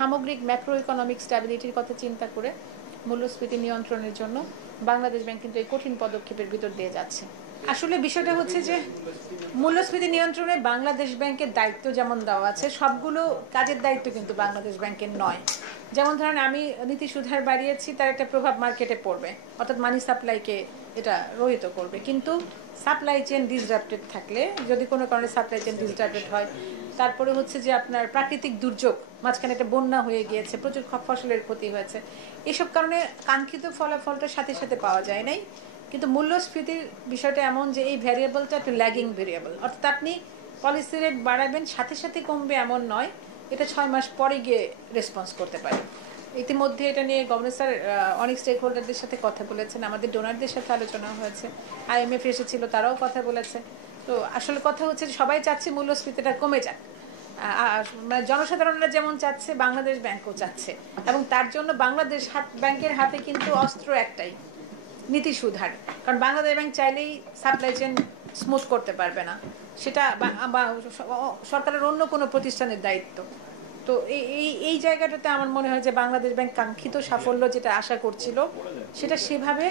সামগ্রিক macro economic স্ট্যাবিলিটির কথা চিন্তা করে মূল্যস্ফীতি নিয়ন্ত্রণের জন্য বাংলাদেশ ব্যাংক কিন্তু এই কঠিন পদক্ষেপের ভিতর দিয়ে যাচ্ছে। আসলে বিষয়টা হচ্ছে যে মূল্যস্ফীতি নিয়ন্ত্রণে বাংলাদেশ ব্যাংকের দায়িত্ব যেমন দেওয়া আছে, সবগুলো কাজের দায়িত্ব কিন্তু বাংলাদেশ ব্যাংকের নয়। যেমন ধরেন আমি নীতি সুধার বাড়িয়েছি, তার একটা প্রভাব মার্কেটে পড়বে, অর্থাৎ মানি সাপ্লাইকে এটা রহিত করবে। কিন্তু সাপ্লাই চেন ডিসরাপ্টেড থাকলে, যদি কোনো কারণে সাপ্লাই চেন ডিসরাপ্টেড হয়, তারপরে হচ্ছে যে আপনার প্রাকৃতিক দুর্যোগ, মাঝখানে একটা বন্যা হয়ে গিয়েছে, প্রচুর ফসলের ক্ষতি হয়েছে, এসব কারণে কাঙ্ক্ষিত ফলাফলটা সাথে সাথে পাওয়া যায় নাই। কিন্তু মূল্যস্ফীতির বিষয়টা এমন যে এই ভ্যারিয়েবলটা একটা ল্যাগিং ভ্যারিয়েবল, অর্থাৎ আপনি পলিসি রেট বাড়াবেন সাথে সাথে কমবে এমন নয়, এটা 6 মাস পরে গিয়ে রেসপন্স করতে পারে। ইতিমধ্যে এটা নিয়ে গভর্নর স্যার অনেক স্টেক হোল্ডারদের সাথে কথা বলেছেন, আমাদের ডোনারদের সাথে আলোচনা হয়েছে, IMF এসেছিল, তারাও কথা বলেছে। তো আসলে কথা হচ্ছে সবাই চাচ্ছে মূল্যস্ফীতিটা কমে যাক, মানে জনসাধারণরা যেমন চাচ্ছে বাংলাদেশ ব্যাংকও চাচ্ছে, এবং তার জন্য বাংলাদেশ ব্যাংকের হাতে কিন্তু অস্ত্র একটাই, নীতি সুধার। কারণ বাংলাদেশ ব্যাংক চাইলেই সাপ্লাই চেন স্মুথ করতে পারবে না, সেটা সরকারের অন্য কোনো প্রতিষ্ঠানের দায়িত্ব। তো এই জায়গাটাতে আমার মনে হয় যে বাংলাদেশ ব্যাংক কাঙ্ক্ষিত সাফল্য যেটা আশা করছিল সেটা সেভাবে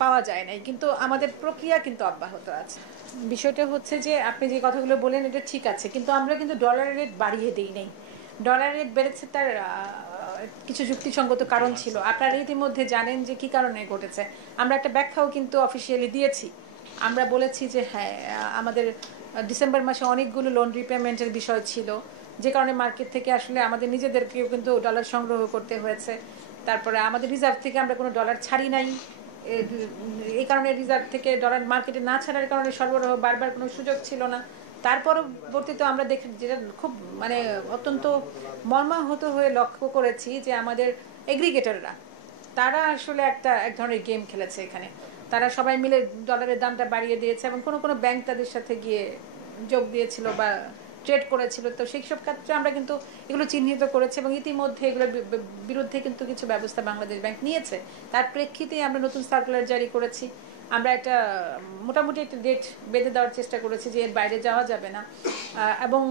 পাওয়া যায় নাই, কিন্তু আমাদের প্রক্রিয়া কিন্তু অব্যাহত আছে। বিষয়টা হচ্ছে যে আপনি যে কথাগুলো বলেন এটা ঠিক আছে, কিন্তু আমরা কিন্তু ডলারের রেট বাড়িয়ে দিই নাই। ডলার রেট বেড়েছে তার কিছু যুক্তিসঙ্গত কারণ ছিল, আপনারা ইতিমধ্যে জানেন যে কি কারণে ঘটেছে। আমরা একটা ব্যাখ্যাও কিন্তু অফিসিয়ালি দিয়েছি। আমরা বলেছি যে হ্যাঁ, আমাদের ডিসেম্বর মাসে অনেকগুলো লোন রিপেমেন্টের বিষয় ছিল, যে কারণে মার্কেট থেকে আসলে আমাদের নিজেদেরকেও কিন্তু ডলার সংগ্রহ করতে হয়েছে। তারপরে আমাদের রিজার্ভ থেকে আমরা কোনো ডলার ছাড়ি নাই, এই কারণে রিজার্ভ থেকে ডলার মার্কেটে না ছাড়ার কারণে সরবরাহ বারবার কোনো সুযোগ ছিল না। তার পরবর্তীতে আমরা দেখি যেটা খুব মানে অত্যন্ত মর্মাহত হয়ে লক্ষ্য করেছি যে আমাদের এগ্রিগেটররা, তারা আসলে এক ধরনের গেম খেলেছে এখানে। তারা সবাই মিলে ডলারের দামটা বাড়িয়ে দিয়েছে, এবং কোনো কোনো ব্যাংক তাদের সাথে গিয়ে যোগ দিয়েছিল বা ট্রেড করেছিল। তো সেই সব ক্ষেত্রে আমরা কিন্তু এগুলো চিহ্নিত করেছি, এবং ইতিমধ্যে এগুলোর বিরুদ্ধে কিন্তু কিছু ব্যবস্থা বাংলাদেশ ব্যাংক নিয়েছে। তার প্রেক্ষিতে আমরা নতুন সার্কুলার জারি করেছি। আমরা একটা মোটামুটি একটা ডেট বেঁধে দেওয়ার চেষ্টা করেছি যে এর বাইরে যাওয়া যাবে না, এবং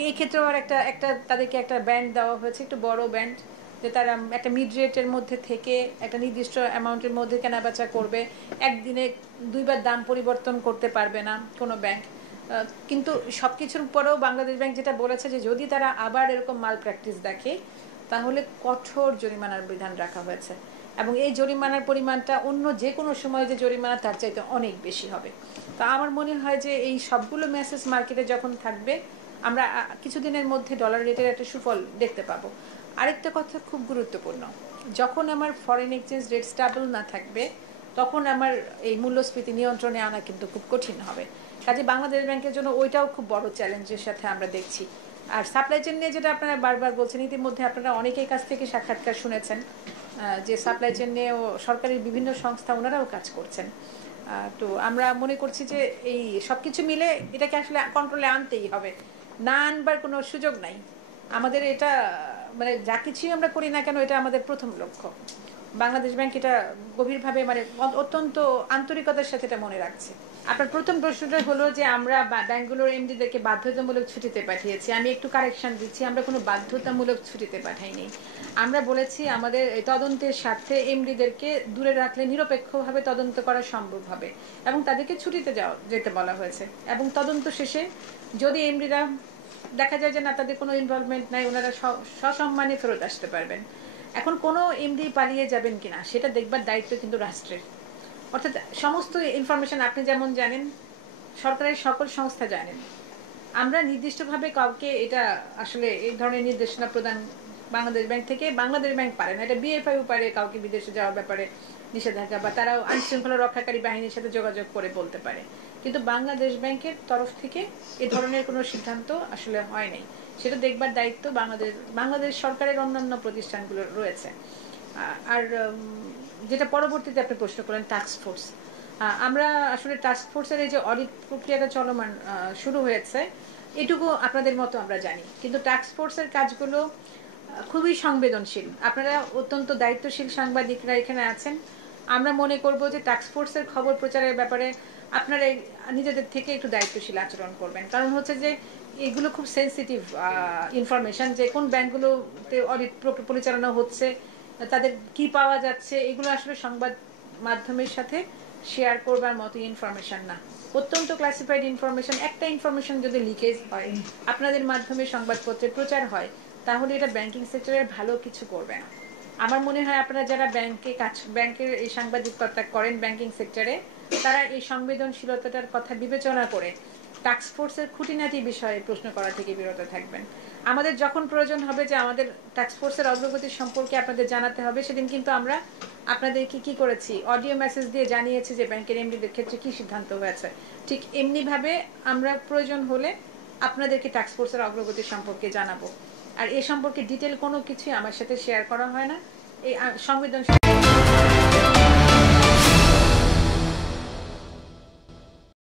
এই ক্ষেত্রেও আর একটা তাদেরকে একটা ব্যান্ড দেওয়া হয়েছে, একটু বড় ব্যান্ড, যে তারা একটা মিড রেটের মধ্যে থেকে একটা নির্দিষ্ট অ্যামাউন্টের মধ্যে কেনাবেচা করবে। একদিনে দুইবার দাম পরিবর্তন করতে পারবে না কোনো ব্যাংক। কিন্তু সব কিছুর পরেও বাংলাদেশ ব্যাংক যেটা বলেছে যে যদি তারা আবার এরকম মাল প্র্যাকটিস দেখে তাহলে কঠোর জরিমানার বিধান রাখা হয়েছে, এবং এই জরিমানার পরিমাণটা অন্য যে কোনো সময় যে জরিমানা তার চাইতে অনেক বেশি হবে। তো আমার মনে হয় যে এই সবগুলো মেসেজ মার্কেটে যখন থাকবে, আমরা কিছুদিনের মধ্যে ডলার রেটের একটা সুফল দেখতে পাবো। আরেকটা কথা খুব গুরুত্বপূর্ণ, যখন আমার ফরেন এক্সচেঞ্জ রেট স্টেবল না থাকবে তখন আমার এই মূল্যস্ফীতি নিয়ন্ত্রণে আনা কিন্তু খুব কঠিন হবে। কাজে বাংলাদেশ ব্যাংকের জন্য ওইটাও খুব বড় চ্যালেঞ্জের সাথে আমরা দেখছি। আর সাপ্লাই চেন নিয়ে যেটা আপনারা বারবার বলছেন, ইতিমধ্যে আপনারা অনেকের কাছ থেকে সাক্ষাৎকার শুনেছেন যে সাপ্লাই চেন নিয়েও সরকারের বিভিন্ন সংস্থা ওনারাও কাজ করছেন। তো আমরা মনে করছি যে এই সব কিছু মিলে এটাকে আসলে কন্ট্রোলে আনতেই হবে, না আনবার কোনো সুযোগ নাই। আমাদের এটা মানে যা কিছুই আমরা করি না কেন, এটা আমাদের প্রথম লক্ষ্য। বাংলাদেশ ব্যাংক এটা গভীরভাবে মানে অত্যন্ত আন্তরিকতার সাথে এটা মনে রাখছে। আপনার প্রথম প্রশ্নটা হলো যে আমরা ব্যাংকগুলোর এমডিদেরকে বাধ্যতামূলক ছুটিতে পাঠিয়েছি। আমি একটু কারেকশন দিচ্ছি, আমরা কোনো বাধ্যতামূলক ছুটিতে পাঠাইনি। আমরা বলেছি আমাদের তদন্তের স্বার্থে এমডিদেরকে দূরে রাখলে নিরপেক্ষভাবে তদন্ত করা সম্ভব হবে, এবং তাদেরকে ছুটিতে যেতে বলা হয়েছে। এবং তদন্ত শেষে যদি এমডিরা দেখা যায় যে না, তাদের কোনো ইনভলভমেন্ট নাই, ওনারা সসম্মানে ফেরত আসতে পারবেন। এখন কোনো এমডি পালিয়ে যাবেন কিনা সেটা দেখবার দায়িত্ব কিন্তু রাষ্ট্রের। অর্থাৎ সমস্ত ইনফরমেশন আপনি যেমন জানেন, সরকারের সকল সংস্থা জানেন। আমরা নির্দিষ্টভাবে কাউকে এটা আসলে এই ধরনের নির্দেশনা প্রদান বাংলাদেশ ব্যাংক থেকে, বাংলাদেশ ব্যাংক পারে না, এটা বিএফআইও পারে কাউকে বিদেশে যাওয়ার ব্যাপারে নিষেধাজ্ঞা, বা তারাও আইনশৃঙ্খলা রক্ষাকারী বাহিনীর সাথে যোগাযোগ করে বলতে পারে। কিন্তু বাংলাদেশ ব্যাংকের তরফ থেকে এ ধরনের কোনো সিদ্ধান্ত আসলে হয় নাই। সেটা দেখবার দায়িত্ব বাংলাদেশ সরকারের অন্যান্য প্রতিষ্ঠানগুলোর রয়েছে। আর যেটা পরবর্তীতে আপনি প্রশ্ন করেন টাস্ক ফোর্স, আমরা আসলে টাস্ক ফোর্সের এই যে অডিট প্রক্রিয়াটা চলমান শুরু হয়েছে এটুকু আপনাদের মতো আমরা জানি, কিন্তু টাস্ক ফোর্সের কাজগুলো খুবই সংবেদনশীল। আপনারা অত্যন্ত দায়িত্বশীল সাংবাদিকরা এখানে আছেন। আমরা মনে করব যে টাস্ক ফোর্সের খবর প্রচারের ব্যাপারে আপনারা নিজেদের থেকে একটু দায়িত্বশীল আচরণ করবেন। কারণ হচ্ছে যে এগুলো খুব সেন্সিটিভ ইনফরমেশন, যে কোন ব্যাংকগুলোতে অডিট পরিচালনা হচ্ছে, তাদের কি পাওয়া যাচ্ছে, এগুলো আসলে সংবাদ মাধ্যমের সাথে শেয়ার করবার মতো ইনফরমেশন না। অত্যন্ত ক্লাসিফাইড ইনফরমেশন, একটা ইনফরমেশন যদি লিকেজ হয়, আপনাদের মাধ্যমে সংবাদপত্রে প্রচার হয়, তাহলে এটা ব্যাংকিং সেক্টরের ভালো কিছু করবে না। আমার মনে হয় আপনারা যারা ব্যাংকের এই সাংবাদিকতা করেন ব্যাংকিং সেক্টরে, তারা এই সংবেদনশীলতাটার কথা বিবেচনা করে টাস্কফোর্সের খুঁটিনাটি বিষয়ে প্রশ্ন করা থেকে বিরত থাকবেন। আমাদের যখন প্রয়োজন হবে যে আমাদের টাস্কফোর্সের অগ্রগতি সম্পর্কে আপনাদের জানাতে হবে, সেদিন কিন্তু আমরা আপনাদেরকে কি করেছি, অডিও মেসেজ দিয়ে জানিয়েছি যে ব্যাংকের এমডিদের ক্ষেত্রে কি সিদ্ধান্ত হয়েছে। ঠিক এমনিভাবে আমরা প্রয়োজন হলে আপনাদেরকে টাস্কফোর্সের অগ্রগতি সম্পর্কে জানাবো। আর এ সম্পর্কে ডিটেল কোনো কিছুই আমার সাথে শেয়ার করা হয় না। এই সংবেদনশীল